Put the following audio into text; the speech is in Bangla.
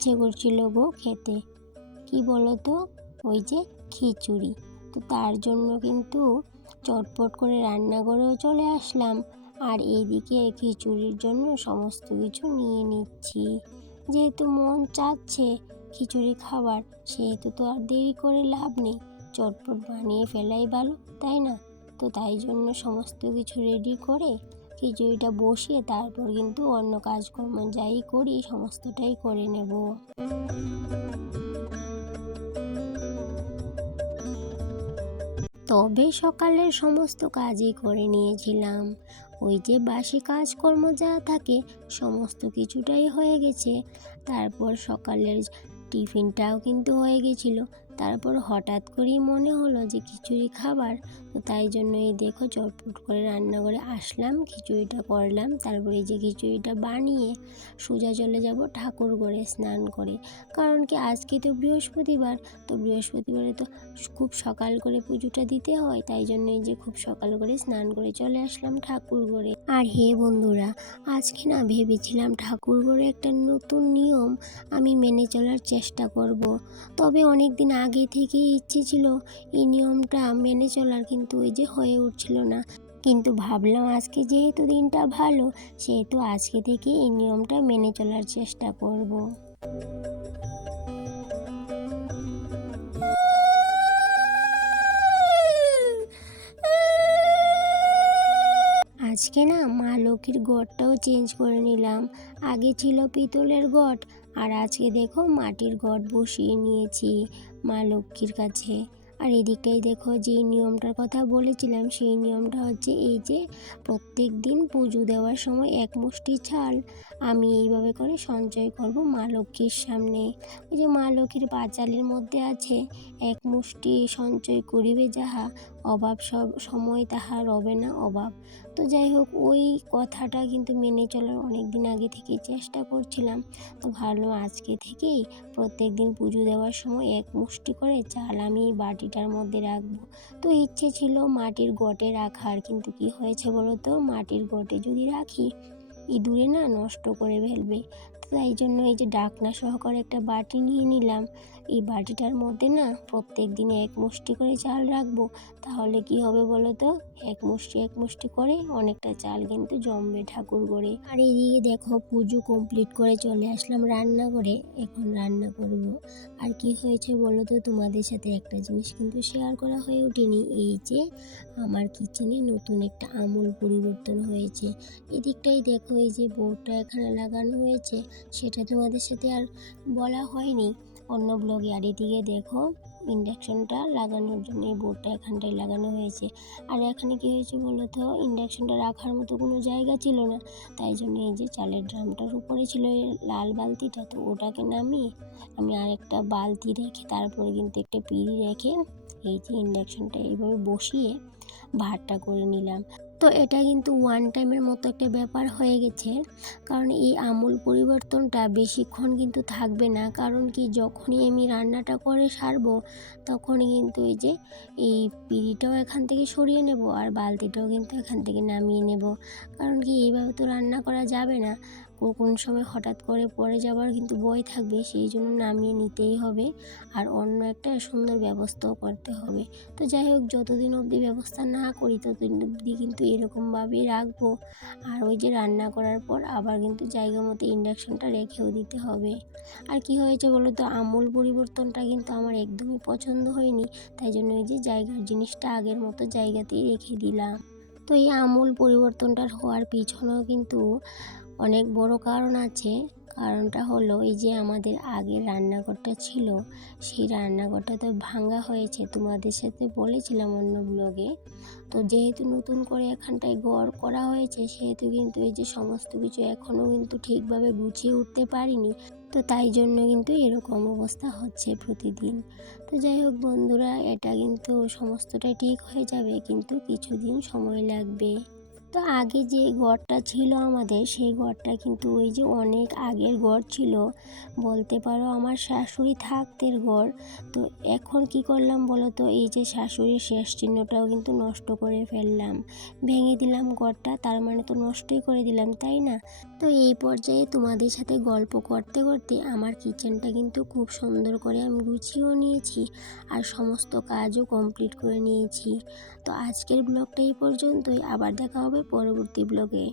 ইচ্ছে করছিল গো খেতে। কি বলো তো, ওই যে খিচুড়ি। তো তার জন্য কিন্তু চটপট করে রান্নাঘরেও চলে আসলাম, আর এইদিকে খিচুড়ির জন্য সমস্ত কিছু নিয়ে নিচ্ছি। যেহেতু মন চাচ্ছে খিচুড়ি খাবার, সেহেতু তো আর দেরি করে লাভ নেই, চটপট বানিয়ে ফেলাই ভালো, তাই না? তো তাই জন্য সমস্ত কিছু রেডি করে খিচুড়িটা বসিয়ে তারপর কিন্তু অন্য কাজকর্ম যাই করি সমস্তটাই করে নেব। তবে সকালের সমস্ত কাজই করে নিয়েছিলাম। ওই যে বাসি কাজকর্ম যা থাকে সমস্ত কিছুটাই হয়ে গেছে। তারপর সকালের টিফিনটাও কিন্তু হয়ে গেছিলো। তারপর হঠাৎ করেই মনে হলো যে খিচুড়ি খাবার, তো তাই জন্য এই দেখো চটপট করে রান্নাঘরে আসলাম, খিচুড়িটা করলাম। তারপরে এই যে খিচুড়িটা বানিয়ে সোজা চলে যাব ঠাকুর ঘরে স্নান করে। কারণ কি আজকে তো বৃহস্পতিবার, তো বৃহস্পতিবারে তো খুব সকাল করে পুজোটা দিতে হয়, তাই জন্য এই যে খুব সকাল করে স্নান করে চলে আসলাম ঠাকুর ঘরে। আর হে বন্ধুরা, আজকে না ভেবেছিলাম ঠাকুর ঘরে একটা নতুন নিয়ম আমি মেনে চলার চেষ্টা করব। তবে অনেক দিন আগে থেকেই ইচ্ছে ছিল এই নিয়মটা মেনে চলার, কিন্তু ওই যে হয়ে উঠছিল না। কিন্তু ভাবলাম আজকে যেহেতু দিনটা ভালো, সেহেতু আজকে থেকে এই নিয়মটা মেনে চলার চেষ্টা করব। আজকে না মা লক্ষ্মীর ঘটটাও চেঞ্জ করে নিলাম। আগে ছিল পিতলের ঘট, আর আজকে দেখো মাটির ঘট বসিয়ে নিয়েছি মা লক্ষ্মীর কাছে। আর এদিকটাই দেখো যে নিয়মটার কথা বলেছিলাম, সেই নিয়মটা হচ্ছে এই যে প্রত্যেক দিন পুজো দেওয়ার সময় এক মুষ্টি চাল আমি এইভাবে করে সঞ্চয় করব মা লক্ষ্মীর সামনে। ওই যে মা লক্ষ্মীর পাঁচালের মধ্যে আছে, এক মুষ্টি সঞ্চয় করিবে যাহা, অভাব সব সময় তাহা রবে না অভাব। তো যাই হোক, ওই কথাটা কিন্তু মেনে চলার অনেক দিন আগে থেকেই চেষ্টা করছিলাম। তো ভাবলাম আজকে থেকেই প্রত্যেক দিন পুজো দেওয়ার সময় এক মুষ্টি করে চাল আমি এই বাটিটার মধ্যে রাখবো। তো ইচ্ছে ছিল মাটির ঘটে রাখার, কিন্তু কি হয়েছে বলো তো, মাটির ঘটে যদি রাখি ইঁদুরে না নষ্ট করে ফেলবে। তাই জন্য এই যে ডাকনা সহকারে একটা বাটি নিয়ে নিলাম। এই বাটিটার মধ্যে না প্রত্যেক দিনে এক মুষ্টি করে চাল রাখবো। তাহলে কি হবে বলো তো, এক মুষ্টি করে অনেকটা চাল কিন্তু জমবে ঠাকুর ঘরে। আর এদিকে দেখো পুজো কমপ্লিট করে চলে আসলাম রান্নাঘরে, এখন রান্না করব। আর কি হয়েছে বলো তো, তোমাদের সাথে একটা জিনিস কিন্তু শেয়ার করা হয়ে ওঠেনি, এই যে আমার কিচেনে নতুন একটা আমূল পরিবর্তন হয়েছে। এদিকটাই দেখো এই যে বোর্ডটা এখানে লাগানো হয়েছে, সেটা তোমাদের সাথে আর বলা হয়নি অন্য ব্লগে। আর এদিকে দেখো ইন্ডাকশনটা লাগানোর জন্য এই বোর্ডটা এখানটায় লাগানো হয়েছে। আর এখানে কি হয়েছে বলো তো, ইন্ডাকশনটা রাখার মতো কোনো জায়গা ছিল না, তাই জন্য এই যে চালের ড্রামটার উপরে ছিল এই লাল বালতিটা, তো ওটাকে নামিয়ে আমি আরেকটা বালতি রেখে তারপরে কিন্তু একটা পিঁড়ি রেখে এই যে ইন্ডাকশনটা এইভাবে বসিয়ে ভাতটা করে নিলাম। তো এটা কিন্তু ওয়ান টাইমের মতো একটা ব্যাপার হয়ে গেছে, কারণ এই আমূল পরিবর্তনটা বেশিক্ষণ কিন্তু থাকবে না। কারণ কি, যখনই আমি রান্নাটা করে সারবো তখনই কিন্তু এই যে এই পিঁড়িটাও এখান থেকে সরিয়ে নেব, আর বালতিটাও কিন্তু এখান থেকে নামিয়ে নেব। কারণ কি, এইভাবে তো রান্না করা যাবে না, কোন সময় হঠাৎ করে পড়ে যাওয়ার কিন্তু ভয় থাকবে, সেই জন্য নামিয়ে নিতেই হবে। আর অন্য একটা সুন্দর ব্যবস্থাও করতে হবে। তো যাই হোক, যতদিন অবধি ব্যবস্থা না করি ততদিন অবধি কিন্তু এরকমভাবেই রাখবো। আর ওই যে রান্না করার পর আবার কিন্তু জায়গা মতো ইন্ডাকশনটা রেখেও দিতে হবে। আর কি হয়েছে বলো তো, আমূল পরিবর্তনটা কিন্তু আমার একদমই পছন্দ হয়নি, তাই জন্য এই যে জায়গার জিনিসটা আগের মতো জায়গাতেই রেখে দিলাম। তো এই আমূল পরিবর্তনটার হওয়ার পিছনেও কিন্তু অনেক বড় কারণ আছে। কারণটা হলো এই যে আমাদের আগের রান্নাঘরটা ছিল, সেই রান্নাঘরটা তো ভাঙা হয়েছে, তোমাদের সাথে বলেছিলাম অন্য ব্লগে। তো যেহেতু নতুন করে এখানটায় ঘর করা হয়েছে, সেহেতু কিন্তু এই যে সমস্ত কিছু এখনও কিন্তু ঠিকভাবে গুছিয়ে উঠতে পারিনি। তো তাই জন্য কিন্তু এরকম অবস্থা হচ্ছে প্রতিদিন। তো যাই হোক বন্ধুরা, এটা কিন্তু সমস্তটাই ঠিক হয়ে যাবে, কিন্তু কিছুদিন সময় লাগবে। তো আগে যে ঘরটা ছিল আমাদের, সেই ঘরটা কিন্তু ওই যে অনেক আগের ঘর ছিল, বলতে পারো আমার শাশুড়ি থাকতের ঘর। তো এখন কি করলাম বলো তো, এই যে শাশুড়ির শেষ চিহ্নটাও কিন্তু নষ্ট করে ফেললাম, ভেঙে দিলাম ঘরটা, তার মানে তো নষ্টই করে দিলাম, তাই না? তো এই পর্যায়ে তোমাদের সাথে গল্প করতে করতে আমার কিচেনটা কিন্তু খুব সুন্দর করে আমি গুছিয়েও নিয়েছি, আর সমস্ত কাজও কমপ্লিট করে নিয়েছি। তো আজকের ব্লগটা এই পর্যন্তই, আবার দেখা হবে পরবর্তী ব্লগে।